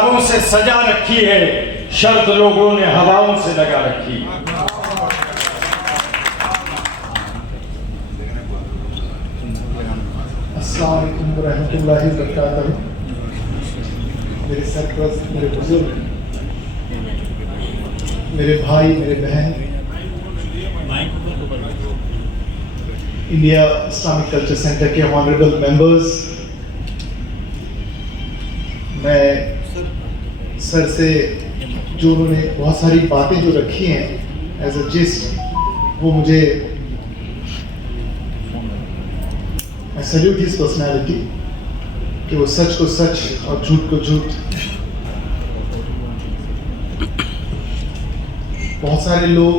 हवाओं से सजा रखी है, शर्त लोगों ने हवाओं से लगा रखी। अस्सलाम वालेकुम रहमतुल्लाहि व बरकातहू। मेरे सरप्रस्त, मेरे बुजुर्ग, मेरे भाई, मेरे बहन, इंडिया इस्लामिक कल्चर सेंटर के ऑनरेबल मेंबर्स, मैं सर से जो उन्होंने बहुत सारी बातें जो रखी हैं एज अ जिस्ट, वो मुझे I salute his personality कि वो सच को सच और झूठ को झूठ। बहुत सारे लोग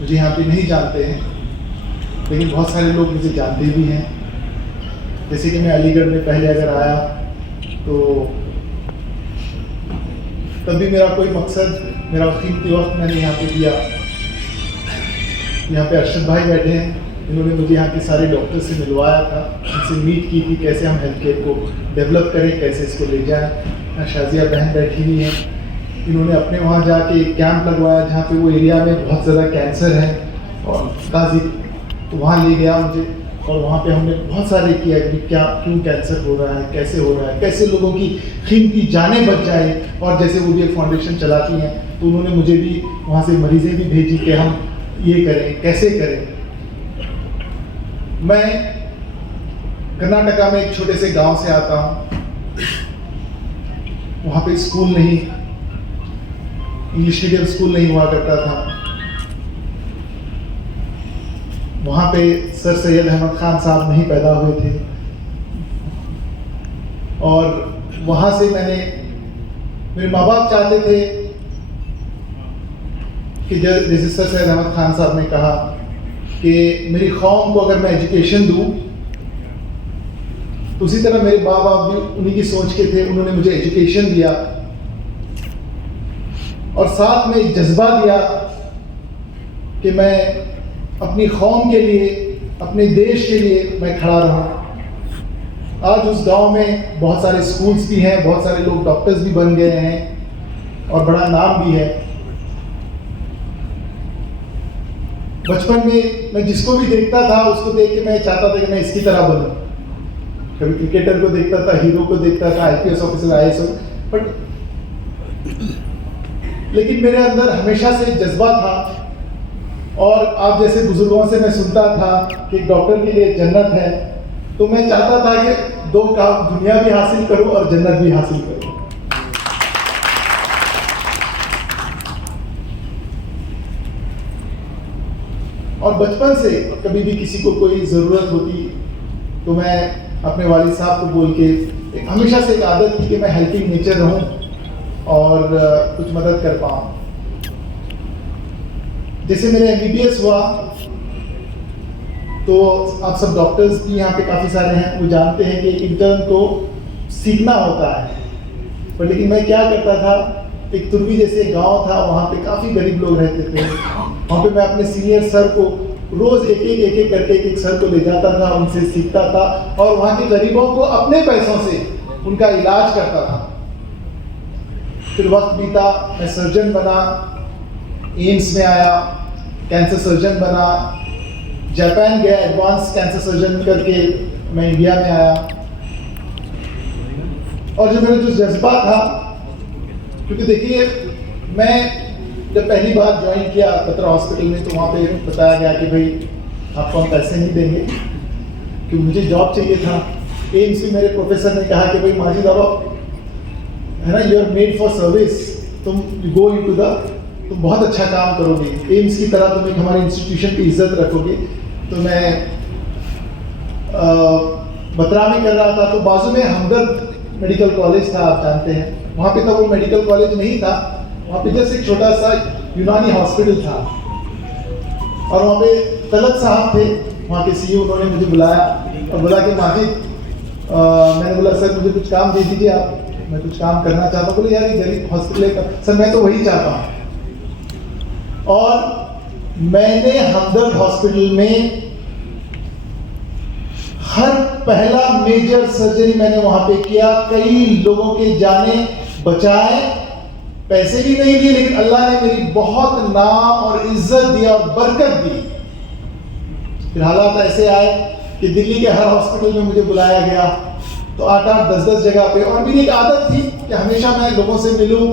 मुझे यहाँ पे नहीं जानते हैं, लेकिन बहुत सारे लोग मुझे जानते भी हैं। जैसे कि मैं अलीगढ़ में पहले अगर आया तो तभी मेरा कोई मकसद, मेरा कीमती वक्त मैंने यहाँ पे दिया। यहाँ पे अरशद भाई बैठे हैं, इन्होंने मुझे यहाँ के सारे डॉक्टर से मिलवाया था, उनसे मीट की थी कैसे हम हेल्थ केयर को डेवलप करें, कैसे इसको ले जाएं। यहाँ शाजिया बहन बैठी हुई हैं, इन्होंने अपने वहाँ जाके एक कैंप लगवाया जहाँ पे वो एरिया में बहुत ज़्यादा कैंसर है, और गाजी तो वहाँ ले गया मुझे, और वहाँ पे हमने बहुत सारे किया कि क्या क्यों कैंसर हो रहा है, कैसे हो रहा है, कैसे लोगों की कीमती जानें बच जाए। और जैसे वो भी एक फाउंडेशन चलाती हैं, तो उन्होंने मुझे भी वहाँ से मरीज़ें भी भेजी कि हम ये करें, कैसे करें। मैं कर्नाटका में एक छोटे से गांव से आता हूँ, वहाँ पे स्कूल नहीं, इंग्लिश मीडियम स्कूल नहीं हुआ करता था। वहाँ पे सर सैयद अहमद खान साहब नहीं पैदा हुए थे, और वहाँ से मेरे माँ बाप चाहते थे कि जैसे सर सैयद अहमद खान साहब ने कहा कि मेरी कौम को अगर मैं एजुकेशन दूं, तो उसी तरह मेरे माँ बाप भी उन्हीं की सोच के थे, उन्होंने मुझे एजुकेशन दिया और साथ में एक जज्बा दिया कि मैं अपनी कौम के लिए, अपने देश के लिए मैं खड़ा रहूं। आज उस गांव में बहुत सारे स्कूल्स भी हैं, बहुत सारे लोग डॉक्टर्स भी बन गए हैं और बड़ा नाम भी है। बचपन में मैं जिसको भी देखता था, उसको देख के मैं चाहता था कि मैं इसकी तरह बनूं। कभी क्रिकेटर को देखता था, हीरो को देखता था, आईपीएस ऑफिसर, आईएएस, बट लेकिन मेरे अंदर हमेशा से जज्बा था। और आप जैसे बुजुर्गों से मैं सुनता था कि एक डॉक्टर के लिए जन्नत है, तो मैं चाहता था कि दो काम, दुनिया भी हासिल करूं और जन्नत भी हासिल करूं। और बचपन से कभी भी किसी को कोई ज़रूरत होती तो मैं अपने वालिद साहब को बोल के, हमेशा से एक आदत थी कि मैं हेल्पिंग नेचर रहूं और कुछ मदद कर पाऊँ। जैसे मेरे एमबीबीएस हुआ तो आप सब डॉक्टर्स भी यहाँ पे काफ़ी सारे हैं, वो जानते हैं कि इंटर्न को सीखना होता है। पर लेकिन मैं क्या करता था, एक तुर्वी जैसे गांव था, वहाँ पे काफ़ी गरीब लोग रहते थे। वहाँ पे मैं अपने सीनियर सर को रोज़ एक एक करके एक सर को ले जाता था, उनसे सीखता था और वहाँ के गरीबों को अपने पैसों से उनका इलाज करता था। फिर वक्त बीता, मैं सर्जन बना, एम्स में आया, कैंसर सर्जन बना, जापान गया, एडवांस कैंसर सर्जन करके मैं इंडिया में आया। और जो मेरा जो जज्बा था, क्योंकि देखिए मैं जब पहली बार ज्वाइन किया कतरा हॉस्पिटल में, तो वहाँ पे बताया गया कि भाई आपको हम पैसे नहीं देंगे, क्योंकि मुझे जॉब चाहिए था। एम्स में मेरे प्रोफेसर ने कहा कि भाई माजिद अब है ना, you are made for service, तुम गो इनटू द, तुम बहुत अच्छा काम करोगे, एम्स की तरह तुम एक हमारे इंस्टीट्यूशन की इज्जत रखोगे। तो मैं बतरा में कर रहा था, तो बाजू में हमदर्द मेडिकल कॉलेज था, आप जानते हैं। वहाँ पे तो वो मेडिकल कॉलेज नहीं था, वहाँ पे जैसे एक छोटा सा यूनानी हॉस्पिटल था, और वहाँ पे तलत साहब थे, वहाँ के सीईओ, उन्होंने मुझे बुलाया और बोला कि माजिद, मैंने बोला सर मुझे कुछ काम दे दीजिए आप, मैं कुछ काम करना चाहता हूँ। बोले यार ये गरीब हॉस्पिटल है। सर मैं तो वही चाहता हूँ। और मैंने हमदर्द हॉस्पिटल में हर पहला मेजर सर्जरी मैंने वहाँ पे किया, कई लोगों के जाने बचाए, पैसे भी नहीं दिए, लेकिन अल्लाह ने मेरी बहुत नाम और इज्जत दिया और बरकत दी। फिर हालात ऐसे आए कि दिल्ली के हर हॉस्पिटल में मुझे बुलाया गया, तो 8-8, 10-10 जगह पे। और मेरी एक आदत थी कि हमेशा मैं लोगों से मिलूं,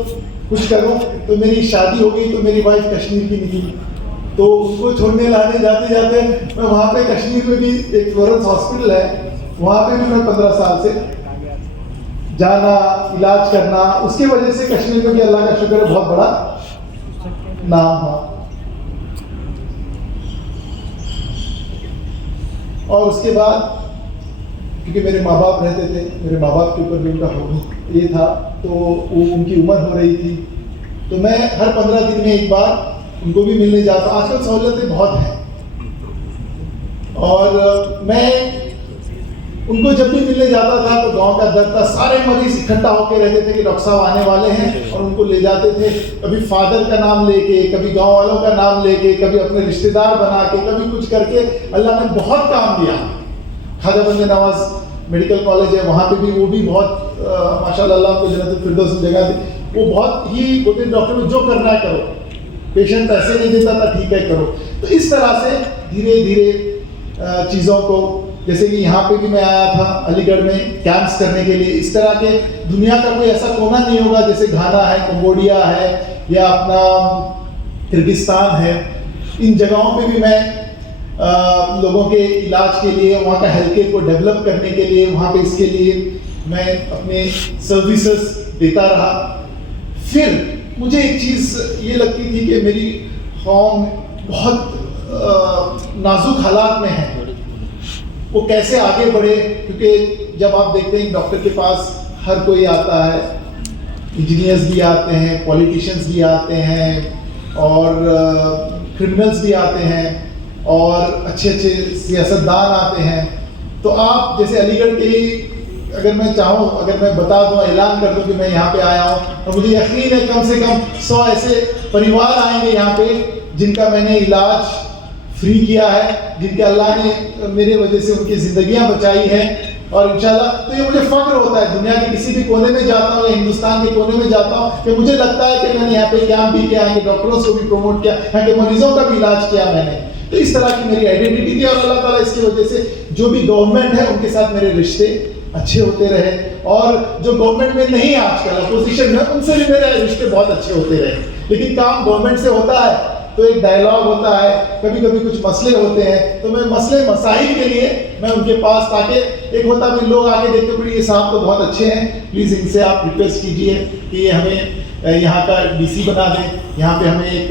कुछ करूं। तो मेरी शादी हो गई, तो मेरी वाइफ कश्मीर की निकली, तो उनको छोड़ने लाने जाते जाते मैं वहाँ पे कश्मीर में भी एक फ्लोरेंस हॉस्पिटल है, वहाँ पे भी मैं 15 साल से जाना, इलाज करना। उसके वजह से कश्मीर में भी अल्लाह का शुक्र है बहुत बड़ा नाम हुआ। और उसके बाद क्योंकि मेरे माँ बाप रहते थे, मेरे माँ बाप के ऊपर भी उनका हुक्म ये था, तो वो उनकी उम्र हो रही थी, तो मैं हर 15 दिन में एक बार उनको भी मिलने जाता। आजकल सहूलतें बहुत हैं, और मैं उनको जब भी मिलने जाता था तो गांव का दर्द था, सारे मरीज इकट्ठा होकर रहते थे कि डॉक्टर साहब आने वाले हैं, और उनको ले जाते थे। कभी फादर का नाम लेके, कभी गांव वालों का नाम लेके, कभी अपने रिश्तेदार बना के, कभी कुछ करके अल्लाह ने बहुत काम दिया। ख्वाजा बंदे नवाज मेडिकल कॉलेज है, वहाँ पे भी वो भी बहुत माशाल्लाह अल्लाह को जन्नतुल फिरदौस में जगह दी। वो बहुत ही बोलते डॉक्टर में जो करना है करो, पेशेंट पैसे नहीं देता था, ठीक है करो। तो इस तरह से धीरे धीरे चीज़ों को, जैसे कि यहाँ पे भी मैं आया था अलीगढ़ में कैंप्स करने के लिए। इस तरह के दुनिया का कोई ऐसा कोना नहीं होगा, जैसे घाना है, कंबोडिया है, या अपना किर्गिस्तान है, इन जगहों पे भी मैं लोगों के इलाज के लिए, वहाँ का हेल्थ केयर को डेवलप करने के लिए, वहाँ पे इसके लिए मैं अपने सर्विसेज देता रहा। फिर मुझे एक चीज़ ये लगती थी कि मेरी कौम बहुत नाजुक हालात में है, वो कैसे आगे बढ़े। क्योंकि जब आप देखते हैं डॉक्टर के पास हर कोई आता है, इंजीनियर्स भी आते हैं, पॉलिटिशियंस भी आते हैं, और क्रिमिनल्स भी आते हैं, और अच्छे अच्छे सियासतदान आते हैं। तो आप जैसे अलीगढ़ के ही, अगर मैं चाहूँ, अगर मैं बता दूँ, ऐलान कर दूँ कि मैं यहाँ पे आया हूँ, और मुझे यकीन है कम से कम 100 ऐसे परिवार आएंगे यहाँ पे जिनका मैंने इलाज फ्री किया है, जिनके अल्लाह ने मेरे वजह से उनकी ज़िंदगियाँ बचाई हैं। और इंशाल्लाह तो ये मुझे फ़ख्र होता है, दुनिया के किसी भी कोने में जाता हूँ या हिंदुस्तान के कोने में जाता हूँ, कि मुझे लगता है कि मैंने यहाँ पे कैंप भी किया है, डॉक्टरों को भी प्रमोट किया, यहाँ के मरीजों का भी इलाज किया मैंने। तो इस तरह की मेरी आइडेंटिटी थी, और अल्लाह ताला इसकी वजह से जो भी गवर्नमेंट है उनके साथ मेरे रिश्ते अच्छे होते रहे, और जो गवर्नमेंट में नहीं आजकल अपोजिशन में, उनसे भी मेरे रिश्ते बहुत अच्छे होते रहे। लेकिन काम गवर्नमेंट से होता है तो एक डायलॉग होता है, कभी कभी कुछ मसले होते हैं, तो मैं मसले मसाइल के लिए मैं उनके पास, ताकि एक होता भी लोग आके देखते पड़े ये साहब तो बहुत अच्छे हैं, प्लीज़ इनसे आप रिक्वेस्ट कीजिए कि ये हमें यहाँ का डीसी बना दें, यहाँ पे हमें एक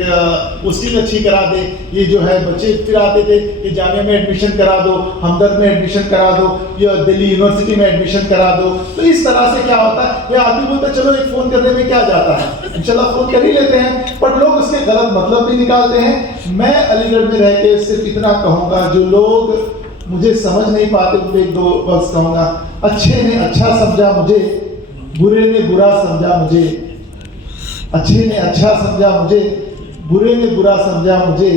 पोस्टिंग अच्छी करा दे। ये जो है बच्चे फिर आते थे कि जामिया में एडमिशन करा दो, हमदर्द में एडमिशन करा दो, या दिल्ली यूनिवर्सिटी में एडमिशन करा दो। तो इस तरह से क्या होता है, ये आदमी बोलता चलो एक फ़ोन करने में क्या जाता है, इंशाल्लाह फ़ोन कर ही लेते हैं, पर लोग उसके गलत मतलब भी निकालते हैं। मैं अलीगढ़ में रह के सिर्फ इतना कहूँगा, जो लोग मुझे समझ नहीं पाते उनको एक दो वर्ड्स कहूँगा, अच्छे ने अच्छा समझा मुझे, बुरे ने बुरा समझा मुझे, अच्छे ने अच्छा समझा मुझे, बुरे ने बुरा समझा मुझे,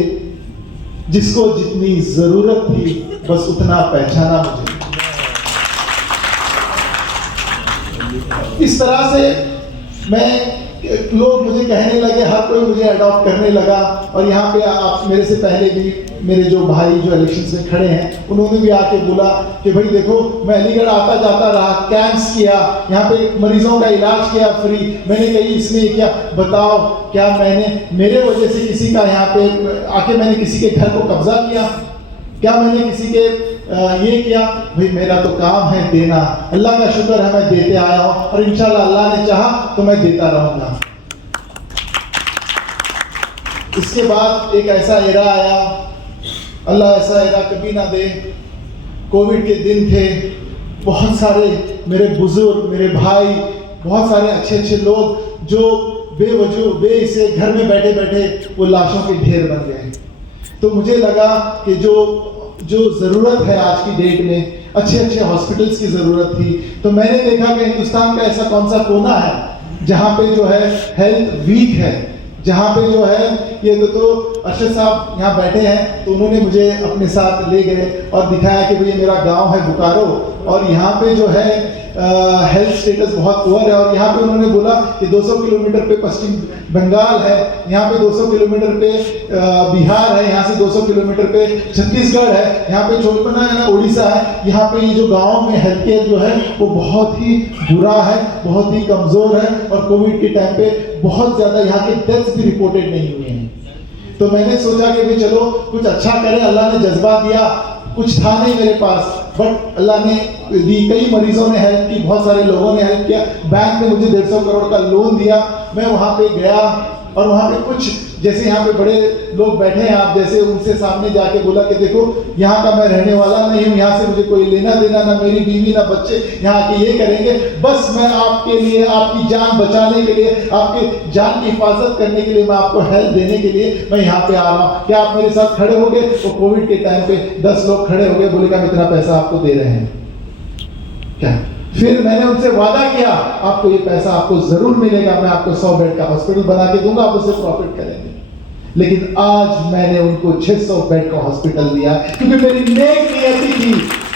जिसको जितनी जरूरत थी बस उतना पहचाना मुझे। इस तरह से मैं, लोग मुझे कहने लगे, हर कोई मुझे अडॉप्ट करने लगा। और यहाँ पे आप मेरे से पहले भी मेरे जो भाई जो इलेक्शंस में खड़े हैं, उन्होंने भी आके बोला कि भाई देखो मैं अलीगढ़ आता जाता रहा, कैंप्स किया, यहाँ पे मरीजों का इलाज किया फ्री, मैंने कही इसमें क्या, बताओ क्या मैंने मेरे वजह से किसी का यहाँ पे आके मैंने किसी के घर को कब्जा किया, क्या मैंने किसी के ये किया? भाई मेरा तो काम है देना, अल्लाह का शुक्र है मैं देते आया हूँ, और इंशाल्लाह अल्लाह ने चाहा तो मैं देता रहूँगा। इसके बाद एक ऐसा एरा आया, अल्लाह ऐसा एरा कभी ना दे, कोविड के दिन थे, बहुत सारे मेरे बुजुर्ग, मेरे भाई, बहुत सारे अच्छे अच्छे लोग जो बेवजह बेइसे घर में बैठे बैठे वो लाशों के ढेर बन गए। तो मुझे लगा कि जो ज़रूरत है आज की डेट में, अच्छे अच्छे हॉस्पिटल्स की ज़रूरत थी। तो मैंने देखा कि हिंदुस्तान का ऐसा कौन सा कोना है जहाँ पे जो है हेल्थ वीक है, जहाँ पे जो है ये तो अरशद साहब यहाँ बैठे हैं, तो उन्होंने मुझे अपने साथ ले गए और दिखाया कि भाई मेरा गांव है बोकारो, और यहाँ पे जो है हेल्थ स्टेटस बहुत पुअर है, और यहाँ पे उन्होंने बोला कि 200 किलोमीटर पे पश्चिम बंगाल है, यहाँ पे 200 किलोमीटर पे बिहार है, यहाँ से 200 किलोमीटर पे छत्तीसगढ़ है, यहाँ पे छोटपना है ना उड़ीसा है। यहाँ पे ये जो गाँव में हेल्थ केयर जो है वो बहुत ही बुरा है, बहुत ही कमज़ोर है, और कोविड के टाइम पे बहुत ज़्यादा यहाँ के डेथ्स भी रिपोर्टेड नहीं हुए हैं। तो मैंने सोचा कि भाई चलो कुछ अच्छा करें, अल्लाह ने जज्बा दिया, कुछ था नहीं मेरे पास, बट अल्लाह ने दी, कई मरीजों ने हेल्प की, बहुत सारे लोगों ने हेल्प किया, बैंक ने मुझे 150 करोड़ का लोन दिया। मैं वहाँ पे गया और वहाँ पे कुछ जैसे यहाँ पे बड़े लोग बैठे हैं आप जैसे, उनसे सामने जाके बोला कि देखो यहाँ का मैं रहने वाला नहीं हूँ, यहाँ से मुझे कोई लेना देना ना, मेरी बीवी ना बच्चे यहाँ के ये करेंगे, बस मैं आपके लिए, आपकी जान बचाने के लिए, आपके जान की हिफाजत करने के लिए, मैं आपको हेल्प देने के लिए मैं यहाँ पे आ रहा हूँ, क्या आप मेरे साथ खड़े हो गए? तो कोविड के टाइम पे 10 लोग खड़े हो गए, बोले कि हम इतना पैसा आपको दे रहे हैं। क्या? फिर मैंने उनसे वादा किया, आपको ये पैसा आपको जरूर मिलेगा, मैं आपको 100 बेड का हॉस्पिटल बना के दूंगा, आप उससे प्रॉफिट करेंगे। लेकिन आज मैंने उनको 600 बेड का हॉस्पिटल दिया, क्योंकि मेरी नेक नियति थी।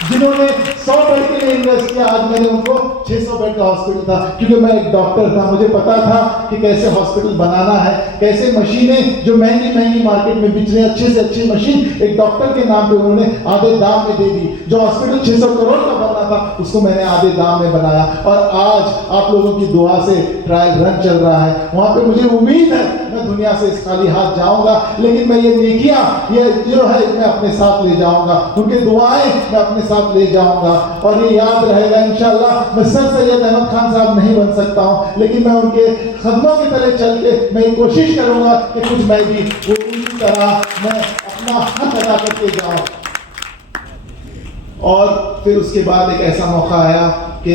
जिन्होंने 100 बेड के लिए इन्वेस्ट किया, आज मैंने उनको 600 बेड का हॉस्पिटल था, क्योंकि मैं एक डॉक्टर था, मुझे पता था कि कैसे हॉस्पिटल बनाना है, कैसे मशीनें जो महंगी महंगी मार्केट में बिक रही है, अच्छे से अच्छी मशीन एक डॉक्टर के नाम पे उन्होंने आधे दाम में दे दी। जो हॉस्पिटल 600 करोड़ का बनना था, उसको मैंने आधे दाम में बनाया, और आज आप लोगों की दुआ से ट्रायल रन चल रहा है। वहां पे मुझे उम्मीद है मैं दुनिया से इस खाली हाथ जाऊंगा, लेकिन मैं ये नेकियां, ये जो है मैं अपने साथ ले जाऊंगा, उनके दुआएं मैं अपने साथ ले जाऊंगा, और ये याद रहेगा इंशाअल्लाह। मैं सर सैयद अहमद खान साहब नहीं बन सकता हूं, लेकिन मैं उनके कदमों की तरह चल के मैं ये कोशिश करूंगा कि कुछ मैं भी वो उनकी तरह मैं अपना हक अदा करके जाऊं। और फिर उसके बाद एक ऐसा मौका आया कि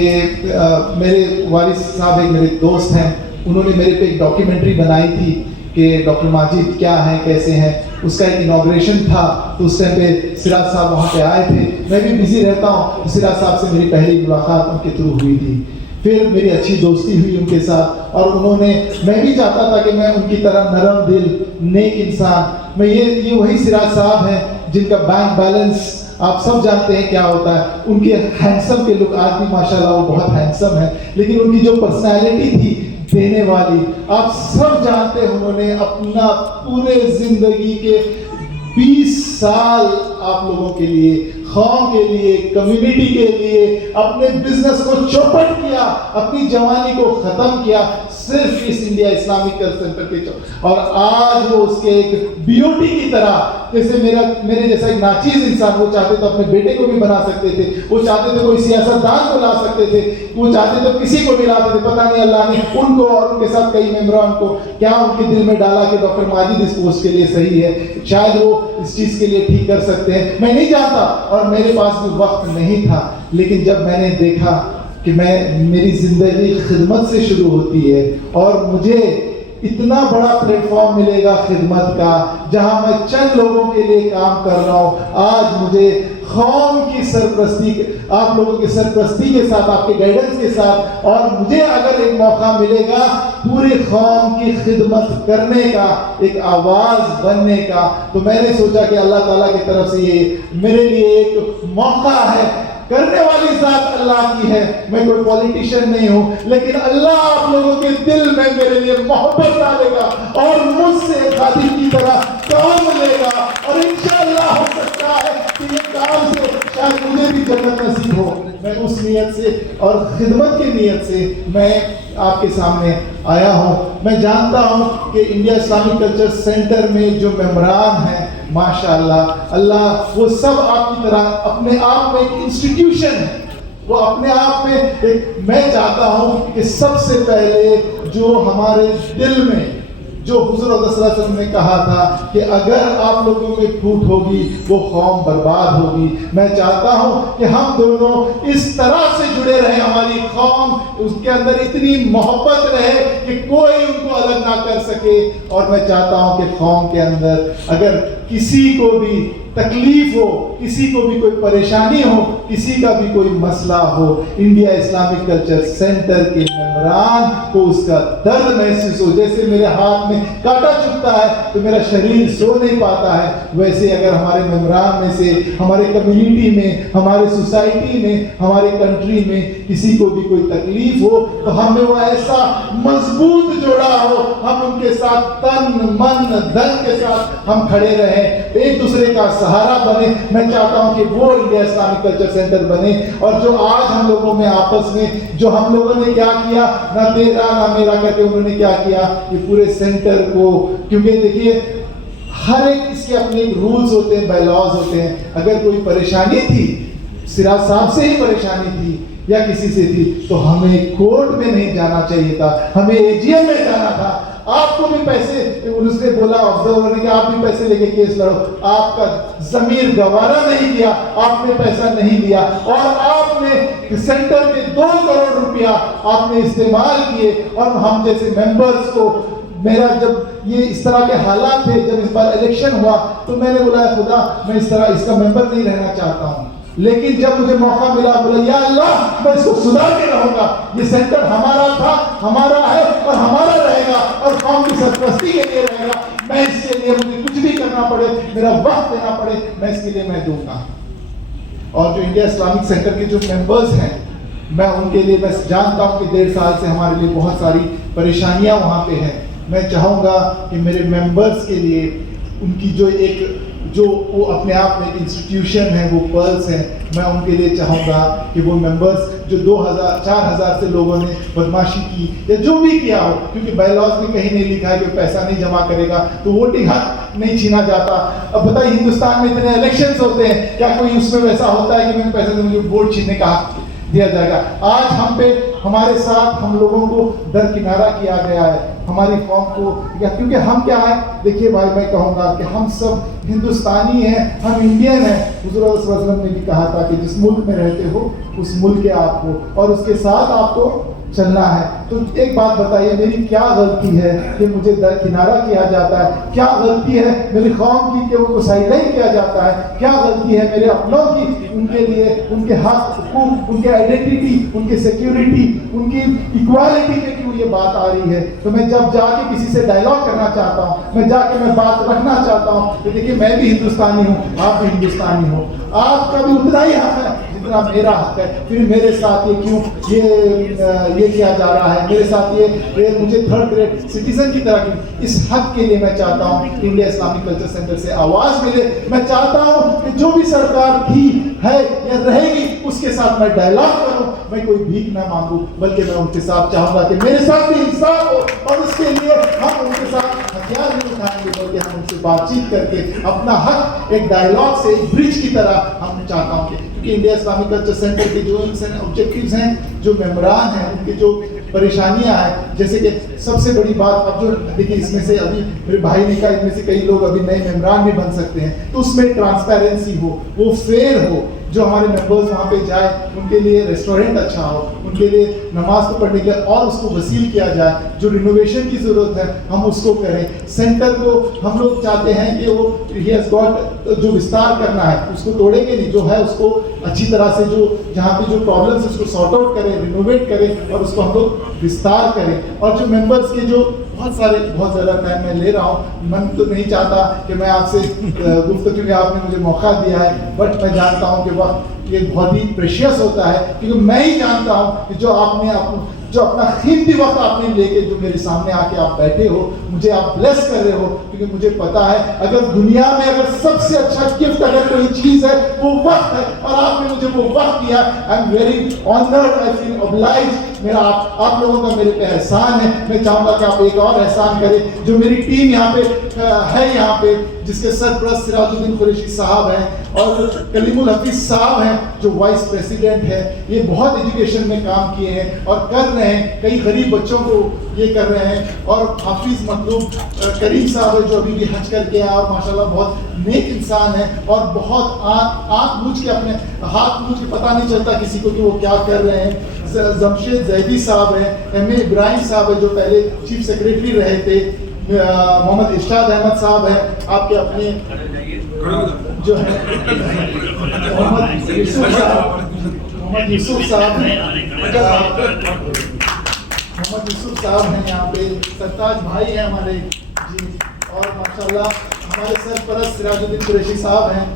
मेरे वारिस साहब एक मेरे दोस्त हैं, उन्होंने मेरे पे एक डॉक्यूमेंट्री बनाई थी कि डॉक्टर माजिद क्या हैं, कैसे हैं, उसका एक इनॉग्रेशन था। तो उस टाइम पे सिराज साहब वहाँ पे आए थे, मैं भी बिजी रहता हूँ, तो सिराज साहब से मेरी पहली मुलाकात उनके थ्रू हुई थी। फिर मेरी अच्छी दोस्ती हुई उनके साथ, और उन्होंने, मैं भी चाहता था कि मैं उनकी तरह नरम दिल, नेक इंसान, मैं ये वही सिराज साहब हैं जिनका बैंक बैलेंस आप सब जानते हैं क्या होता है। उनके हैंडसम के लुक, आज भी माशाल्लाह वो बहुत हैंडसम है, लेकिन उनकी जो पर्सनैलिटी थी देने वाली, आप सब जानते हैं, उन्होंने अपना पूरे जिंदगी के 20 साल आप लोगों के लिए, कौम के लिए, कम्युनिटी के लिए अपने बिजनेस को चौपट किया, अपनी जवानी को खत्म किया, सिर्फ इस इंडिया इस्लामिक सेंटर के और आज वो उसके एक ब्यूटी की तरह, जैसे मेरे जैसा एक नाचीज इंसान, वो चाहते तो अपने बेटे को भी बना सकते थे, वो चाहते थे कोई सियासतदान को ला सकते थे, वो चाहते तो किसी को भी लाते थे। पता नहीं अल्लाह ने उनको और उनके साथ कई मेंबरान को क्या उनके दिल में डाला कि डॉक्टर माजिद इस पोस्ट के लिए सही है, शायद वो इस चीज के लिए ठीक कर सकते हैं, मैं नहीं जानता, और मेरे पास भी वक्त नहीं था। लेकिन जब मैंने देखा कि मेरी जिंदगी खिदमत से शुरू होती है, और मुझे इतना बड़ा प्लेटफॉर्म मिलेगा खिदमत का, जहां मैं चंद लोगों के लिए काम कर रहा हूं। आज मुझे कौम की सरपरस्ती, आप लोगों की सरपरस्ती के साथ, आपके गाइडेंस के साथ, और मुझे अगर एक मौका मिलेगा पूरे कौम की खिदमत करने का, एक आवाज बनने का, तो मैंने सोचा कि अल्लाह ताला की तरफ से ये मेरे लिए एक मौका है। करने वाली जात अल्लाह की है, मैं कोई पॉलिटिशियन नहीं हूं, लेकिन अल्लाह आप लोगों के दिल में मेरे लिए मोहब्बत डालेगा और मुझसे खादिम की तरह काम लेगा, और इंशाअल्लाह हो सकता है कि ये काम से शायद मुझे भी जन्नत नसीब हो। मैं उस नियत से और खिदमत की नियत से मैं आपके सामने आया हूं। मैं जानता हूं कि इंडिया इस्लामिक कल्चर सेंटर में जो मेंबरान हैं, माशाअल्लाह, अल्लाह, वो सब आपकी तरह अपने आप में एक इंस्टीट्यूशन है, वो अपने आप में एक, मैं चाहता हूं कि सबसे पहले जो हमारे दिल में, जो हुज़ूर सल्लल्लाहु अलैहि वसल्लम ने कहा था कि अगर आप लोगों में फूट होगी वो कौम बर्बाद होगी, मैं चाहता हूं कि हम दोनों इस तरह से जुड़े रहे, हमारी कौम, उसके अंदर इतनी मोहब्बत रहे कि कोई उनको अलग ना कर सके। और मैं चाहता हूं कि कौम के अंदर अगर किसी को भी तकलीफ हो, किसी को भी कोई परेशानी हो, किसी का भी कोई मसला हो, इंडिया इस्लामिक कल्चर सेंटर के मेंबरान को उसका दर्द महसूस हो। जैसे मेरे हाथ में कांटा चुभता है तो मेरा शरीर सो नहीं पाता है, वैसे अगर हमारे मेंबरान में से, हमारे कम्युनिटी में, हमारे सोसाइटी में, हमारे कंट्री में किसी को भी कोई तकलीफ हो तो हमें वो ऐसा मजबूत जोड़ा हो, हम उनके साथ तन मन धन के साथ हम खड़े रहें, एक दूसरे का सहारा बने। मैं चाहता हूं कि वो इंडिया इस्लामिक कल्चर सेंटर बने। और जो आज हम लोगों में आपस में जो हम लोगों ने क्या किया, ना तेरा ना मेरा करके उन्होंने क्या किया कि पूरे सेंटर को, क्योंकि देखिए हर एक इसके अपने रूल्स होते हैं, बायलॉज होते हैं। अगर कोई परेशानी थी, सिराज साहब से ही परेशानी थी या किसी से थी, तो हमें कोर्ट में नहीं जाना चाहिए था, हमें एजीएम में जाना था। आपको भी पैसे, उसने बोला ऑब्जर्वर ने कि आप भी पैसे लेके केस लड़ो, आपका जमीर गवारा नहीं किया, आपने पैसा नहीं दिया और आपने सेंटर के 2 करोड़ रुपया आपने इस्तेमाल किए। और हम जैसे मेंबर्स को, मेरा जब ये इस तरह के हालात थे, जब इस बार इलेक्शन हुआ तो मैंने बोला खुदा मैं इस तरह इसका मेंबर नहीं रहना चाहता हूँ, लेकिन जब मुझे मौका मिला बोला या अल्लाह मैं इसको सुधार के रहूंगा, ये सेंटर हमारा था, हमारा है और हमारा रहेगा और कौम की सरपरस्ती के लिए रहेगा। मैं इसके लिए मुझे कुछ भी करना पड़े, मेरा वक्त देना पड़े, मैं इसके लिए मैं दूंगा। और जो इंडिया इस्लामिक सेंटर के जो मेंबर्स हैं, मैं उनके लिए मैं जानता हूँ कि 1.5 साल से हमारे लिए बहुत सारी परेशानियां वहाँ पे हैं। मैं चाहूँगा कि मेरे मेंबर्स के लिए उनकी जो वो अपने आप में एक इंस्टीट्यूशन है, वो पर्ल्स है, मैं उनके लिए चाहूँगा कि वो मेंबर्स जो 2000-4000 से लोगों ने बदमाशी की या जो भी किया हो, क्योंकि बायलॉज में कहीं नहीं लिखा है कि पैसा नहीं जमा करेगा तो वोटिंग हक नहीं छीना जाता। अब बताइए हिंदुस्तान में इतने इलेक्शंस होते हैं, क्या कोई उसमें वैसा होता है कि मैं पैसे दूँ मुझे वोट छीनने का हक दिया जाएगा? आज हम पे हमारे साथ हम लोगों को दरकिनारा किया गया है, हमारी कौम को, क्योंकि हम क्या है, देखिए भाई मैं कहूँगा कि हम सब हिंदुस्तानी हैं, हम इंडियन हैं। हुज़ूर सल्लल्लाहु अलैहि वसल्लम ने भी कहा था कि जिस मुल्क में रहते हो उस मुल्क के आप हो और उसके साथ आपको चलना है। तो एक बात बताइए, मेरी क्या गलती है कि मुझे दरकिनारा किया जाता है? क्या गलती है मेरी कौम की कि उनको साइडलाइन किया जाता है? क्या गलती है मेरे अपनों की, उनके लिए उनके हक, हुकूक, उनके आइडेंटिटी, उनके सिक्योरिटी, उनकी इक्वालिटी में क्यों ये बात आ रही है? तो मैं जब जाके किसी से डायलॉग करना चाहता हूँ, मैं जाके मैं बात रखना चाहता हूँ कि देखिए मैं भी हिंदुस्तानी हूँ, आप भी हिंदुस्तानी हो, आपका भी उतना ही हक है जितना मेरा हक है, फिर मेरे साथ ये क्यों ये किया जा रहा है, मेरे साथ ये मुझे थर्ड ग्रेड सिटीजन की तरह क्यों? इस हक के लिए मैं चाहता हूँ कि इंडिया इस्लामिक कल्चर सेंटर से आवाज मिले। मैं चाहता हूँ कि जो भी सरकार थी, है या रहेगी, उसके साथ मैं डायलॉग करूँ, मैं कोई भीख ना मांगू, बल्कि मैं उनके साथ चाहूँगा कि मेरे साथ भी इंसाफ हो और उसके लिए हम उनके साथ हथियार नहीं उठाएंगे, बल्कि हम उनसे बातचीत करके अपना हक एक डायलॉग से, एक ब्रिज की तरह हम चाहता हूँ कि इंडिया इस्लामिक कल्चर सेंटर के जो ऑब्जेक्टिव्स हैं, जो मेंबरान हैं, उनकी जो परेशानियां हैं, जैसे कि सबसे बड़ी बात, अब जो देखिए इसमें से अभी मेरे भाई ने कहा इनमें से कई लोग अभी नए मेंबरान भी बन सकते हैं, तो उसमें ट्रांसपेरेंसी हो, वो फेयर हो, जो हमारे मेंबर्स वहाँ पे जाए उनके लिए रेस्टोरेंट अच्छा हो, उनके लिए नमाज को पढ़ने के और उसको वसील किया जाए, जो रिनोवेशन की ज़रूरत है हम उसको करें। सेंटर को हम लोग चाहते हैं कि वो ही हैज़ गॉट, जो विस्तार करना है उसको तोड़ेंगे नहीं, जो है उसको अच्छी तरह से, जो जहाँ पे जो प्रॉब्लम्स उसको सॉर्ट आउट करें, रिनोवेट करें और उसको हम लोग विस्तार करें। और जो मेंबर्स के जो बहुत ज़्यादा टाइम मैं ले रहा हूँ, मन तो नहीं चाहता कि मैं आपसे गुफ्तगू में आपने मुझे मौका दिया है, बट मैं जानता हूँ कि वक्त ये बहुत ही प्रेशियस होता है, क्योंकि मैं ही जानता हूँ कि जो अपना कीमती वक्त आपने लेके जो मेरे सामने आके आप बैठे हो, मुझे आप ब्लेस कर रहे हो, क्योंकि मुझे पता है अगर दुनिया में अगर सबसे अच्छा गिफ्ट अगर कोई चीज़ है वो वक्त है, और आपने मुझे वो वक्त दिया। I am very honoured, I feel obliged. मेरा आप लोगों का मेरे पे एहसान है। मैं चाहूँगा कि आप एक और एहसान करें, जो मेरी टीम यहाँ पे है, यहाँ पे जिसके सरपरस्त सिराजुद्दीन कुरैशी साहब हैं और कलीमुल हफीज साहब हैं जो वाइस प्रेसिडेंट है। ये बहुत एजुकेशन में काम किए हैं और कर रहे हैं, कई गरीब बच्चों को ये कर रहे हैं। और हाफिज मतलूब करीम साहब है जो अभी भी हज करके आए और माशाल्लाह बहुत नेक इंसान है और बहुत आँख मूझ के, अपने हाथ मूझ के, पता नहीं चलता किसी को कि वो क्या कर रहे हैं। जमशेद जैदी साहब हैं, एम.ए. इब्राहिम साहब है जो पहले चीफ सेक्रेटरी रहे थे, मोहम्मद इरशाद अहमद साहब हैं आपके अपने जो है मोहम्मद यूसुफ साहब हैं। अगर आप मोहम्मद यूसुफ साहब हैं यहाँ पे, सरताज भाई हैं हमारे जी, और माशाल्लाह हमारे सरपरस्त सिराजुद्दीन कुरैशी साहब हैं।